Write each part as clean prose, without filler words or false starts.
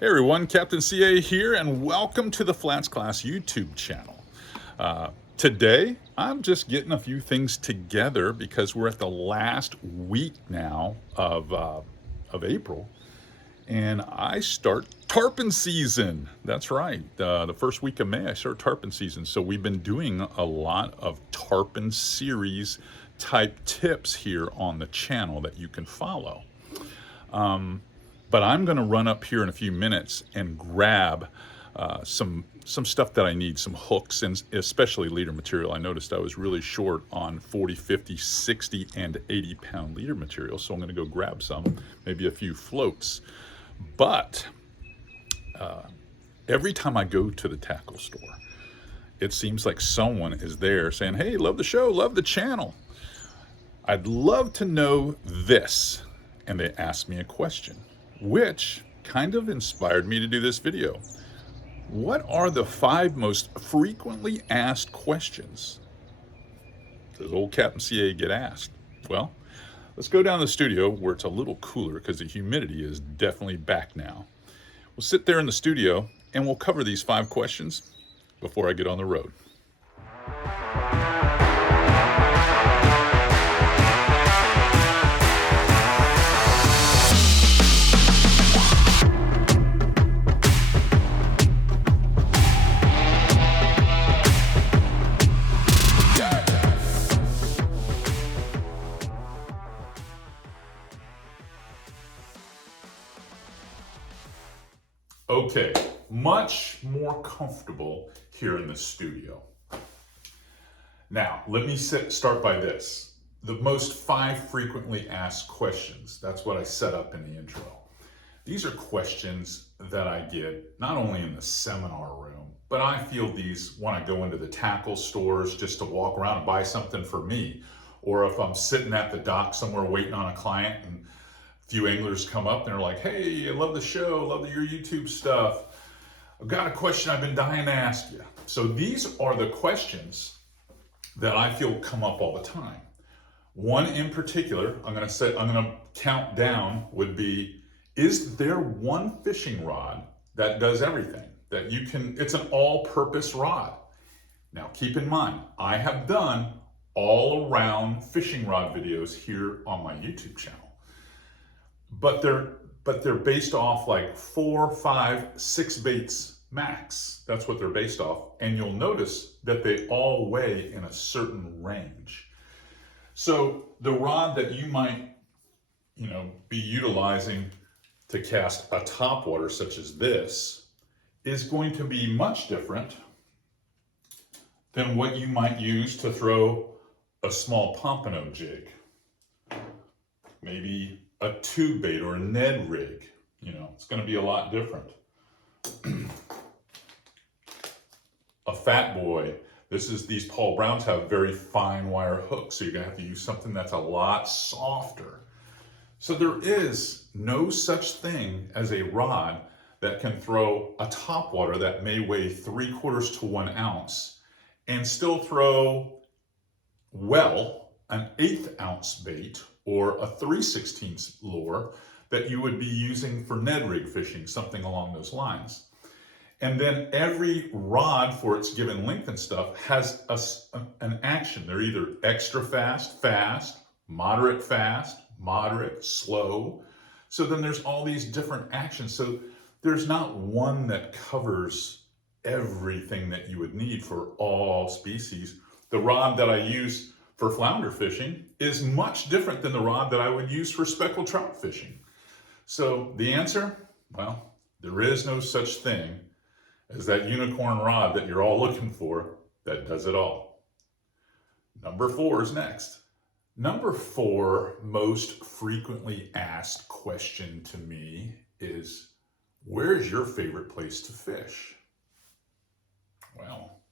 Hey everyone, Captain CA here, and welcome to the FlatsClass YouTube channel. Today, I'm just getting a few things together because we're at the last week now of April, and I start tarpon season. That's right, the first week of May I start tarpon season. So we've been doing a lot of tarpon series type tips here on the channel that you can follow. But I'm going to run up here in a few minutes and grab some stuff that I need, some hooks, and especially leader material. I noticed I was really short on 40, 50, 60, and 80 pound leader material, so I'm going to go grab some, maybe a few floats. But every time I go to the tackle store, it seems like someone is there saying, hey, love the show, love the channel. I'd love to know this. And they asked me a question, which kind of inspired me to do this video. What are the 5 most frequently asked questions does old Captain CA get asked? Well, let's go down to the studio where it's a little cooler because the humidity is definitely back now. We'll sit there in the studio and we'll cover these 5 questions before I get on the road. Okay, much more comfortable here in the studio. Now, let me start by this. The most 5 frequently asked questions. That's what I set up in the intro. These are questions that I get not only in the seminar room, but I field these when I go into the tackle stores just to walk around and buy something for me. Or if I'm sitting at the dock somewhere waiting on a client and few anglers come up and they're like, hey, I love the show, love your YouTube stuff. I've got a question I've been dying to ask you. So these are the questions that I feel come up all the time. One in particular, I'm gonna count down would be, is there one fishing rod that does everything? That you can, it's an all-purpose rod. Now keep in mind, I have done all around fishing rod videos here on my YouTube channel. But they're based off like 4, 5, 6 baits max. That's what they're based off. And you'll notice that they all weigh in a certain range. So the rod that you might, be utilizing to cast a topwater such as this is going to be much different than what you might use to throw a small pompano jig. Maybe a tube bait or a Ned rig. It's going to be a lot different. A fat boy. These Paul Browns have very fine wire hooks, so you're going to have to use something that's a lot softer. So there is no such thing as a rod that can throw a topwater that may weigh 3/4 to 1 ounce and still throw well an 1/8 ounce bait or a 3/16 lure that you would be using for Ned rig fishing, something along those lines. And then every rod for its given length and stuff has an action. They're either extra fast, moderate, slow. So then there's all these different actions. So there's not one that covers everything that you would need for all species. The rod that I use for flounder fishing is much different than the rod that I would use for speckled trout fishing. So the answer, well, there is no such thing as that unicorn rod that you're all looking for that does it all. Number 4 is next. Number 4 most frequently asked question to me is, where is your favorite place to fish? Well,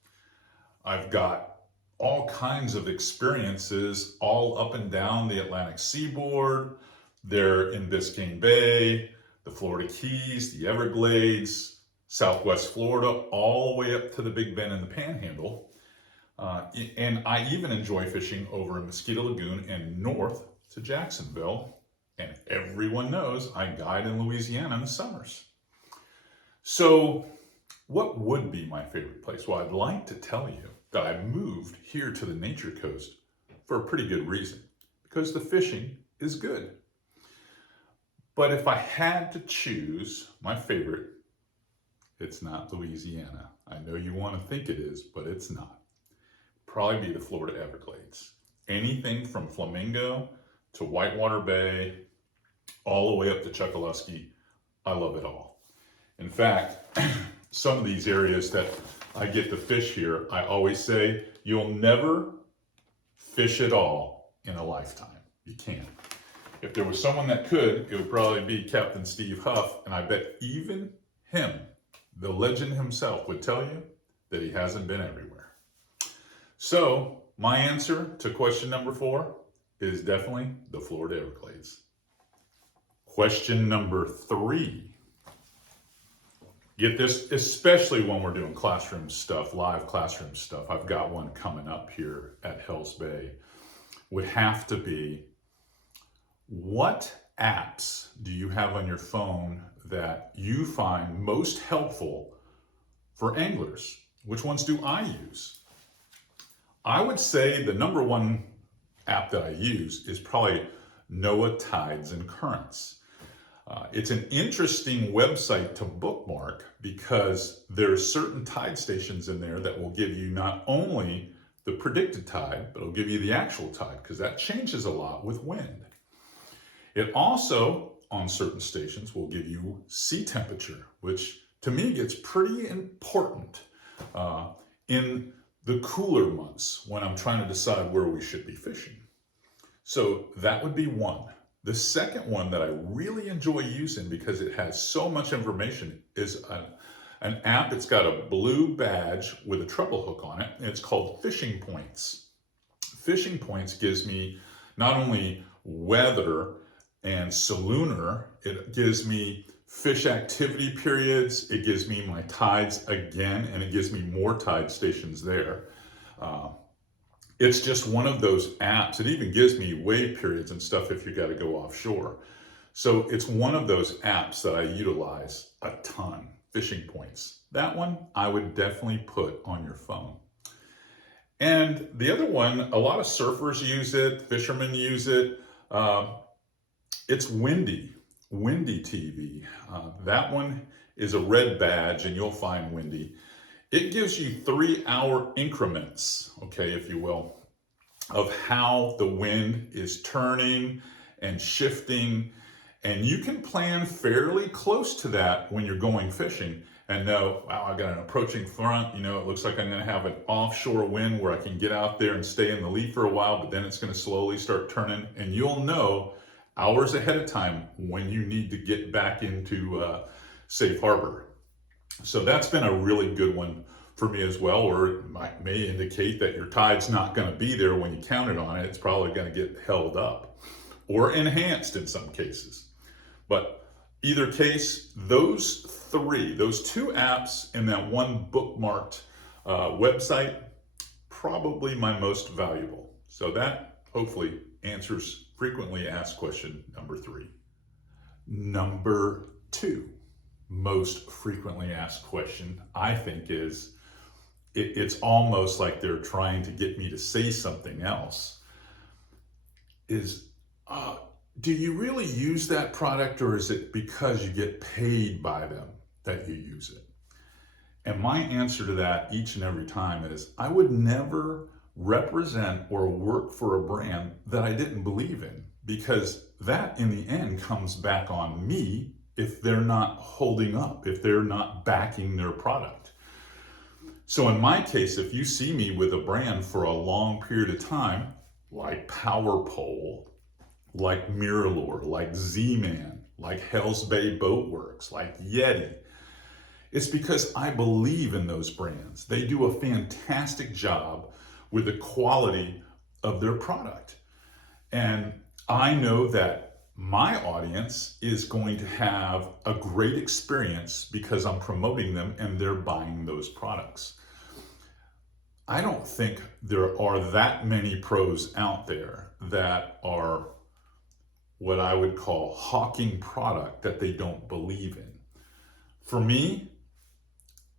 I've got all kinds of experiences all up and down the Atlantic seaboard. They're in Biscayne Bay, the Florida Keys, the Everglades, Southwest Florida, all the way up to the Big Bend and the Panhandle. And I even enjoy fishing over in Mosquito Lagoon and north to Jacksonville. And everyone knows I guide in Louisiana in the summers. So what would be my favorite place? Well, I'd like to tell you that I moved here to the Nature Coast for a pretty good reason, because the fishing is good. But if I had to choose my favorite, it's not Louisiana. I know you want to think it is, but it's not. Probably be the Florida Everglades. Anything from Flamingo to Whitewater Bay, all the way up to Chokoloskee, I love it all. In fact, some of these areas that I get to fish here, I always say, you'll never fish it all in a lifetime. You can't. If there was someone that could, it would probably be Captain Steve Huff, and I bet even him, the legend himself, would tell you that he hasn't been everywhere. So my answer to question number 4 is definitely the Florida Everglades. Question number 3. Get this, especially when we're doing classroom stuff, live classroom stuff. I've got one coming up here at Hells Bay. Would have to be, what apps do you have on your phone that you find most helpful for anglers? Which ones do I use? I would say the number one app that I use is probably NOAA Tides and Currents. It's an interesting website to bookmark because there's certain tide stations in there that will give you not only the predicted tide, but it'll give you the actual tide, because that changes a lot with wind. It also, on certain stations, will give you sea temperature, which to me gets pretty important in the cooler months when I'm trying to decide where we should be fishing. So that would be one. The second one that I really enjoy using because it has so much information is an app that's got a blue badge with a treble hook on it, and it's called Fishing Points. Fishing Points gives me not only weather and salooner, it gives me fish activity periods, it gives me my tides again, and it gives me more tide stations there. It's just one of those apps. It even gives me wave periods and stuff if you got to go offshore. So it's one of those apps that I utilize a ton, Fishing Points. That one I would definitely put on your phone. And the other one, a lot of surfers use it, fishermen use it. It's Windy TV. That one is a red badge, and you'll find Windy. It gives you 3-hour increments, okay, if you will, of how the wind is turning and shifting. And you can plan fairly close to that when you're going fishing and know, wow, I've got an approaching front. You know, it looks like I'm going to have an offshore wind where I can get out there and stay in the lee for a while, but then it's going to slowly start turning. And you'll know hours ahead of time when you need to get back into safe harbor. So that's been a really good one for me as well, or it may indicate that your tide's not going to be there when you counted on it. It's probably going to get held up or enhanced in some cases. But either case, those two apps and that one bookmarked website, probably my most valuable. So that hopefully answers frequently asked question number 3. Number 2. Most frequently asked question, I think, is it's almost like they're trying to get me to say something else, is do you really use that product, or is it because you get paid by them that you use it? And my answer to that each and every time is I would never represent or work for a brand that I didn't believe in, because that in the end comes back on me if they're not holding up, if they're not backing their product. So in my case, if you see me with a brand for a long period of time, like Power Pole, like Mirrolure, like Z-Man, like Hells Bay Boat Works, like Yeti, it's because I believe in those brands. They do a fantastic job with the quality of their product. And I know that my audience is going to have a great experience because I'm promoting them and they're buying those products. I don't think there are that many pros out there that are what I would call hawking product that they don't believe in. For me,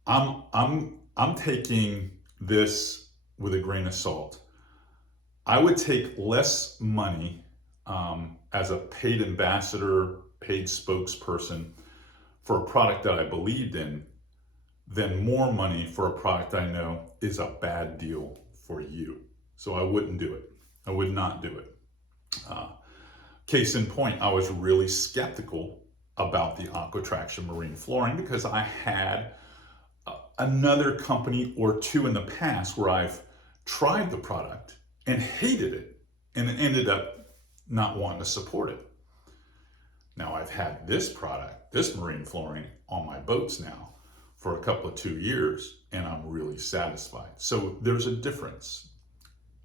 I'm taking this with a grain of salt. I would take less money as a paid ambassador, paid spokesperson for a product that I believed in than more money for a product I know is a bad deal for you. So I wouldn't do it. I would not do it. Case in point, I was really skeptical about the Aquatraction marine flooring because I had another company or two in the past where I've tried the product and hated it and ended up not wanting to support it. Now I've had this product, this marine flooring on my boats now for a couple of 2 years, and I'm really satisfied. So there's a difference.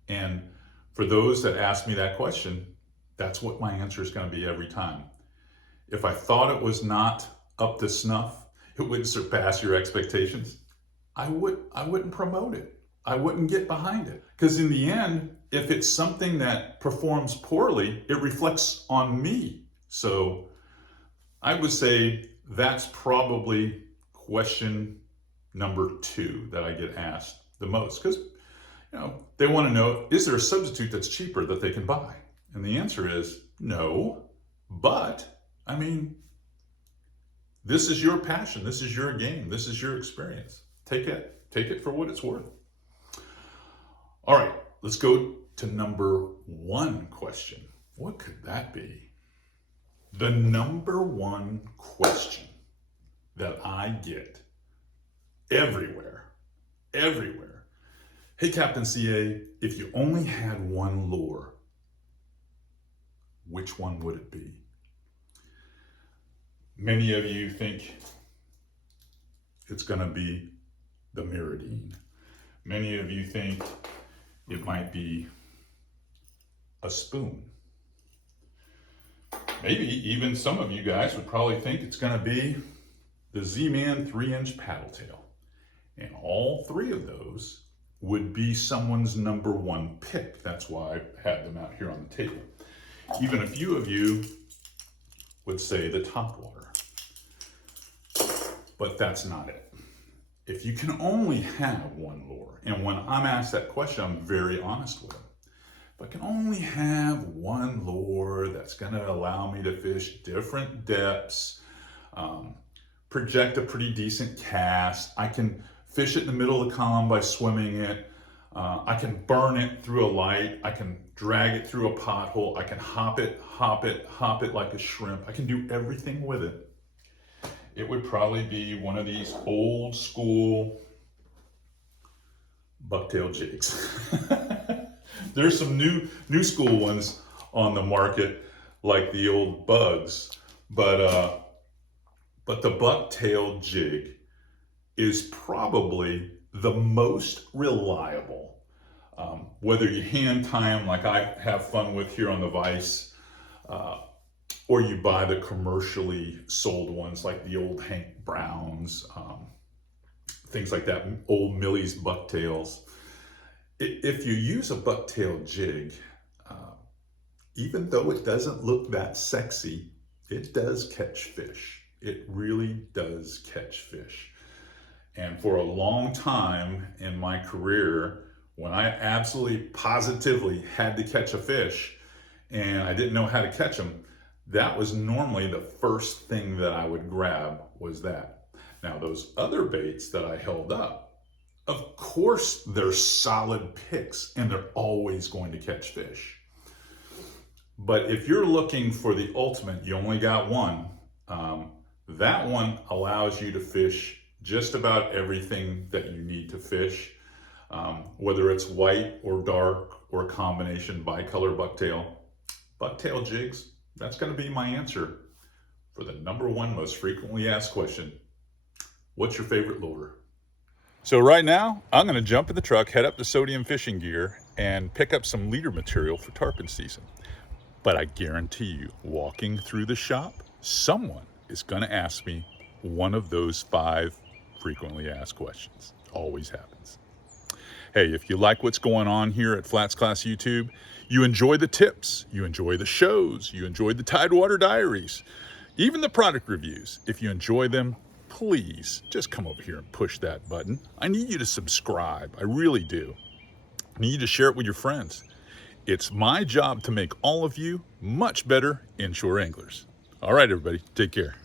And for those that ask me that question, that's what my answer is going to be every time. If I thought it was not up to snuff, it wouldn't surpass your expectations, I wouldn't promote it. I wouldn't get behind it. Because in the end, if it's something that performs poorly, it reflects on me. So I would say that's probably question number 2 that I get asked the most. Because they want to know, is there a substitute that's cheaper that they can buy? And the answer is no. But, I mean, this is your passion. This is your game. This is your experience. Take it for what it's worth. All right, let's go to number 1 question. What could that be? The number 1 question that I get everywhere. Hey, Captain CA, if you only had one lure, which one would it be? Many of you think it's going to be the Mirrolure. Many of you think it might be a spoon. Maybe even some of you guys would probably think it's going to be the Z-Man 3-inch paddle tail. And all 3 of those would be someone's number 1 pick. That's why I had them out here on the table. Even a few of you would say the topwater. But that's not it. If you can only have one lure, and when I'm asked that question, I'm very honest with them. If I can only have one lure that's going to allow me to fish different depths, project a pretty decent cast, I can fish it in the middle of the column by swimming it, I can burn it through a light, I can drag it through a pothole, I can hop it like a shrimp, I can do everything with it. It would probably be one of these old school bucktail jigs. There's some new school ones on the market, like the old bugs, but the bucktail jig is probably the most reliable. Whether you hand tie them like I have fun with here on the vise, or you buy the commercially sold ones like the old Hank Browns, things like that, old Millie's bucktails. If you use a bucktail jig, even though it doesn't look that sexy, it does catch fish. It really does catch fish. And for a long time in my career, when I absolutely positively had to catch a fish and I didn't know how to catch them, that was normally the first thing that I would grab was that. Now those other baits that I held up, of course they're solid picks and they're always going to catch fish. But if you're looking for the ultimate, you only got one, that one allows you to fish just about everything that you need to fish, whether it's white or dark or a combination bicolor bucktail. Bucktail jigs, that's going to be my answer for the number 1 most frequently asked question. What's your favorite lure? So right now, I'm going to jump in the truck, head up to Sodium Fishing Gear, and pick up some leader material for tarpon season. But I guarantee you, walking through the shop, someone is going to ask me one of those 5 frequently asked questions. Always happens. Hey, if you like what's going on here at FlatsClass YouTube, you enjoy the tips, you enjoy the shows, you enjoy the Tidewater Diaries, even the product reviews. If you enjoy them, please just come over here and push that button. I need you to subscribe. I really do. I need you to share it with your friends. It's my job to make all of you much better inshore anglers. All right, everybody, take care.